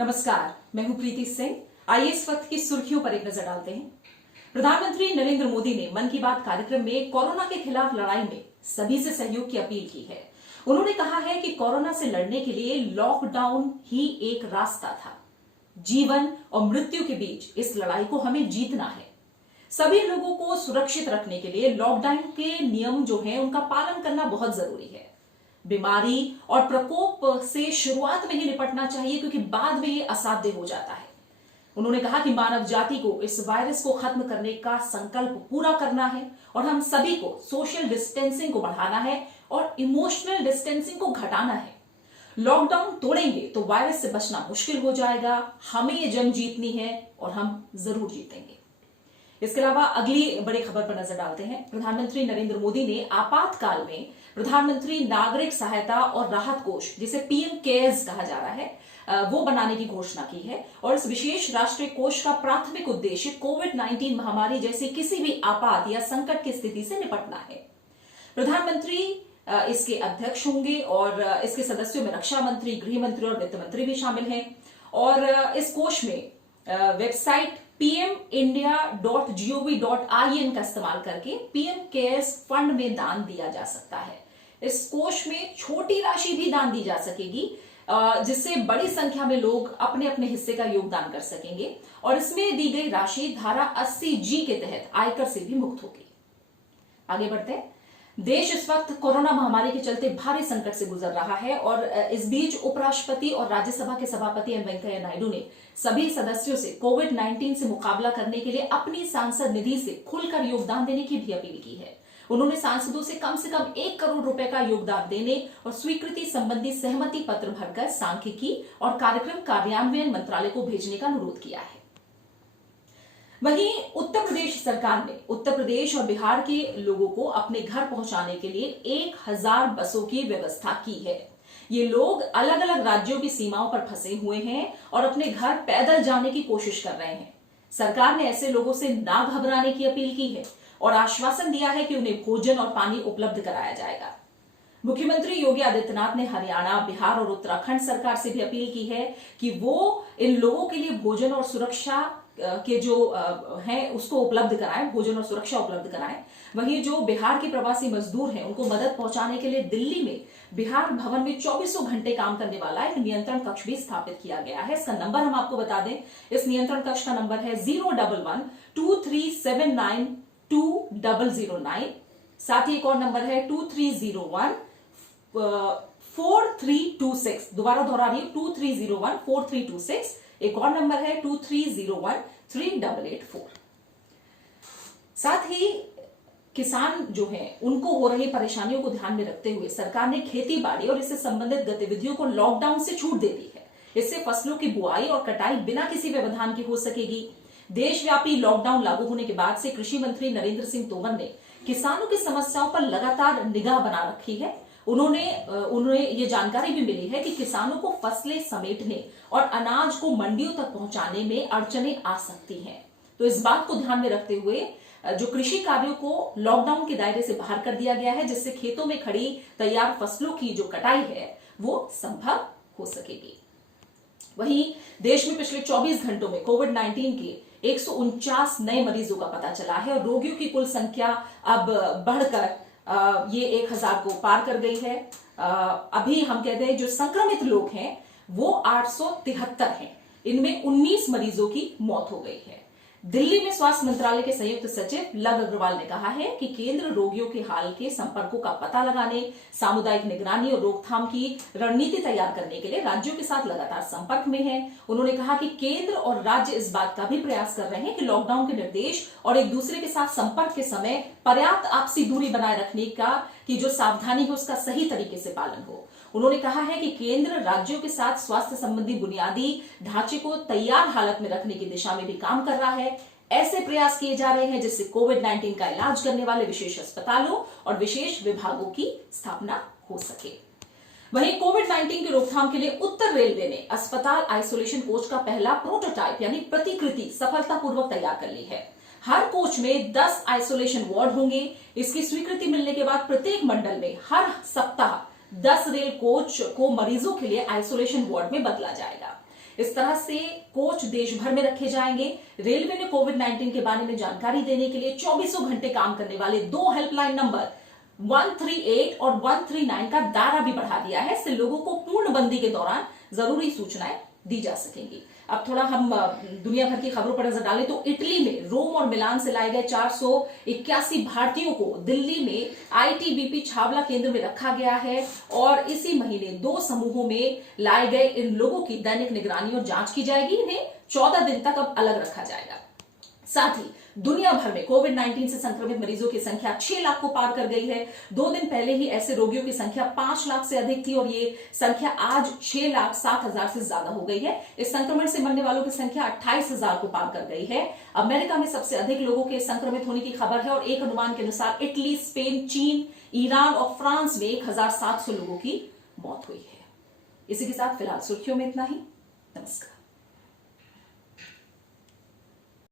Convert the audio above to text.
नमस्कार, मैं हूं प्रीति सिंह। आइए इस वक्त की सुर्खियों पर एक नजर डालते हैं। प्रधानमंत्री नरेंद्र मोदी ने मन की बात कार्यक्रम में कोरोना के खिलाफ लड़ाई में सभी से सहयोग की अपील की है। उन्होंने कहा है कि कोरोना से लड़ने के लिए लॉकडाउन ही एक रास्ता था। जीवन और मृत्यु के बीच इस लड़ाई को हमें जीतना है। सभी लोगों को सुरक्षित रखने के लिए लॉकडाउन के नियम जो हैं उनका पालन करना बहुत जरूरी है। बीमारी और प्रकोप से शुरुआत में ही निपटना चाहिए, क्योंकि बाद में ये असाध्य हो जाता है। उन्होंने कहा कि मानव जाति को इस वायरस को खत्म करने का संकल्प पूरा करना है और हम सभी को सोशल डिस्टेंसिंग को बढ़ाना है और इमोशनल डिस्टेंसिंग को घटाना है। लॉकडाउन तोड़ेंगे तो वायरस से बचना मुश्किल हो जाएगा। हमें ये जंग जीतनी है और हम जरूर जीतेंगे। इसके अलावा अगली बड़ी खबर पर नजर डालते हैं। प्रधानमंत्री नरेंद्र मोदी ने आपातकाल में प्रधानमंत्री नागरिक सहायता और राहत कोष, जिसे पीएम केयर्स कहा जा रहा है, वो बनाने की घोषणा की है। और इस विशेष राष्ट्रीय कोष का प्राथमिक उद्देश्य कोविड-19 महामारी जैसी किसी भी आपात या संकट की स्थिति से निपटना है। प्रधानमंत्री इसके अध्यक्ष होंगे और इसके सदस्यों में रक्षा मंत्री, गृह मंत्री और वित्त मंत्री भी शामिल हैं। और इस कोष में वेबसाइट pmindia.gov.in का इस्तेमाल करके पीएम केयर्स फंड में दान दिया जा सकता है। इस कोष में छोटी राशि भी दान दी जा सकेगी, जिससे बड़ी संख्या में लोग अपने अपने हिस्से का योगदान कर सकेंगे। और इसमें दी गई राशि धारा 80G के तहत आयकर से भी मुक्त होगी। आगे बढ़ते हैं। देश इस वक्त कोरोना महामारी के चलते भारी संकट से गुजर रहा है और इस बीच उपराष्ट्रपति और राज्यसभा के सभापति एम वेंकैया नायडू ने सभी सदस्यों से कोविड-19 से मुकाबला करने के लिए अपनी सांसद निधि से खुलकर योगदान देने की भी अपील की है। उन्होंने सांसदों से कम 1 करोड़ रुपए का योगदान देने और स्वीकृति संबंधी सहमति पत्र भरकर सांख्यिकी और कार्यक्रम कार्यान्वयन मंत्रालय को भेजने का अनुरोध किया है। वहीं उत्तर प्रदेश सरकार ने उत्तर प्रदेश और बिहार के लोगों को अपने घर पहुंचाने के लिए 1000 बसों की व्यवस्था की है। ये लोग अलग अलग राज्यों की सीमाओं पर फंसे हुए हैं और अपने घर पैदल जाने की कोशिश कर रहे हैं। सरकार ने ऐसे लोगों से ना घबराने की अपील की है और आश्वासन दिया है कि उन्हें भोजन और पानी उपलब्ध कराया जाएगा। मुख्यमंत्री योगी आदित्यनाथ ने हरियाणा, बिहार और उत्तराखंड सरकार से भी अपील की है कि वो इन लोगों के लिए भोजन और सुरक्षा के जो है उसको उपलब्ध कराएं, भोजन और सुरक्षा उपलब्ध कराएं। वहीं जो बिहार के प्रवासी मजदूर हैं उनको मदद पहुंचाने के लिए दिल्ली में बिहार भवन में 24 घंटे काम करने वाला एक नियंत्रण कक्ष भी स्थापित किया गया है। इसका नंबर हम आपको बता दें। इस नियंत्रण कक्ष का नंबर है 011-2379-2009। साथ ही एक और नंबर है 2301-4326। दोबारा दोहरा रही हूं, 2301-4326। एक और नंबर है 2301-3884। साथ ही किसान जो हैं उनको हो रही परेशानियों को ध्यान में रखते हुए सरकार ने खेती बाड़ी और इससे संबंधित गतिविधियों को लॉकडाउन से छूट दे दी है। इससे फसलों की बुआई और कटाई बिना किसी व्यवधान की हो सकेगी। देशव्यापी लॉकडाउन लागू होने के बाद से कृषि मंत्री नरेंद्र सिंह तोमर ने किसानों की समस्याओं पर लगातार निगाह बना रखी है। उन्हें ये जानकारी भी मिली है कि किसानों को फसलें समेटने और अनाज को मंडियों तक पहुंचाने में अड़चनें आ सकती हैं। तो इस बात को ध्यान में रखते हुए जो कृषि कार्यों को लॉकडाउन के दायरे से बाहर कर दिया गया है, जिससे खेतों में खड़ी तैयार फसलों की जो कटाई है वो संभव हो सकेगी। वहीं देश में पिछले 24 घंटों में कोविड-19 के 149 नए मरीजों का पता चला है और रोगियों की कुल संख्या अब बढ़कर ये 1000 को पार कर गई है। अभी हम कहते हैं जो संक्रमित लोग हैं वो 873 हैं। इनमें 19 मरीजों की मौत हो गई है। दिल्ली में स्वास्थ्य मंत्रालय के संयुक्त सचिव लव अग्रवाल ने कहा है कि केंद्र रोगियों के हाल के संपर्कों का पता लगाने, सामुदायिक निगरानी और रोकथाम की रणनीति तैयार करने के लिए राज्यों के साथ लगातार संपर्क में है। उन्होंने कहा कि केंद्र और राज्य इस बात का भी प्रयास कर रहे हैं कि लॉकडाउन के निर्देश और एक दूसरे के साथ संपर्क के समय पर्याप्त आपसी दूरी बनाए रखने की जो सावधानी है उसका सही तरीके से पालन हो। उन्होंने कहा है कि केंद्र राज्यों के साथ स्वास्थ्य संबंधी बुनियादी ढांचे को तैयार हालत में रखने की दिशा में भी काम कर रहा है। ऐसे प्रयास किए जा रहे हैं जिससे कोविड-19 का इलाज करने वाले विशेष अस्पतालों और विशेष विभागों की स्थापना हो सके। वहीं कोविड-19 की रोकथाम के लिए उत्तर रेलवे ने अस्पताल आइसोलेशन कोच का पहला प्रोटोटाइप यानी प्रतिकृति सफलतापूर्वक तैयार कर ली है। हर कोच में 10 आइसोलेशन वार्ड होंगे। इसकी स्वीकृति मिलने के बाद प्रत्येक मंडल में हर सप्ताह 10 रेल कोच को मरीजों के लिए आइसोलेशन वार्ड में बदला जाएगा। इस तरह से कोच देश भर में रखे जाएंगे। रेलवे ने कोविड-19 के बारे में जानकारी देने के लिए 24 घंटे काम करने वाले 2 हेल्पलाइन नंबर 138 और 139 का दायरा भी बढ़ा दिया है। इससे लोगों को पूर्णबंदी के दौरान जरूरी सूचनाएं दी जा सकेंगी। अब थोड़ा हम दुनिया भर की खबरों पर नजर डालें तो इटली में रोम और मिलान से लाए गए 481 भारतीयों को दिल्ली में आईटीबीपी छावला केंद्र में रखा गया है और इसी महीने 2 समूहों में लाए गए इन लोगों की दैनिक निगरानी और जांच की जाएगी। इन्हें 14 दिन तक अब अलग रखा जाएगा। साथ ही दुनिया भर में कोविड-19 से संक्रमित मरीजों की संख्या 6 लाख को पार कर गई है। 2 दिन पहले ही ऐसे रोगियों की संख्या 5 लाख से अधिक थी और ये संख्या आज 6,07,000 से ज्यादा हो गई है। इस संक्रमण से मरने वालों की संख्या 28,000 को पार कर गई है। अमेरिका में सबसे अधिक लोगों के संक्रमित होने की खबर है और एक अनुमान के अनुसार इटली, स्पेन, चीन, ईरान और फ्रांस में 1,700 लोगों की मौत हुई है। इसी के साथ फिलहाल सुर्खियों में इतना ही। नमस्कार।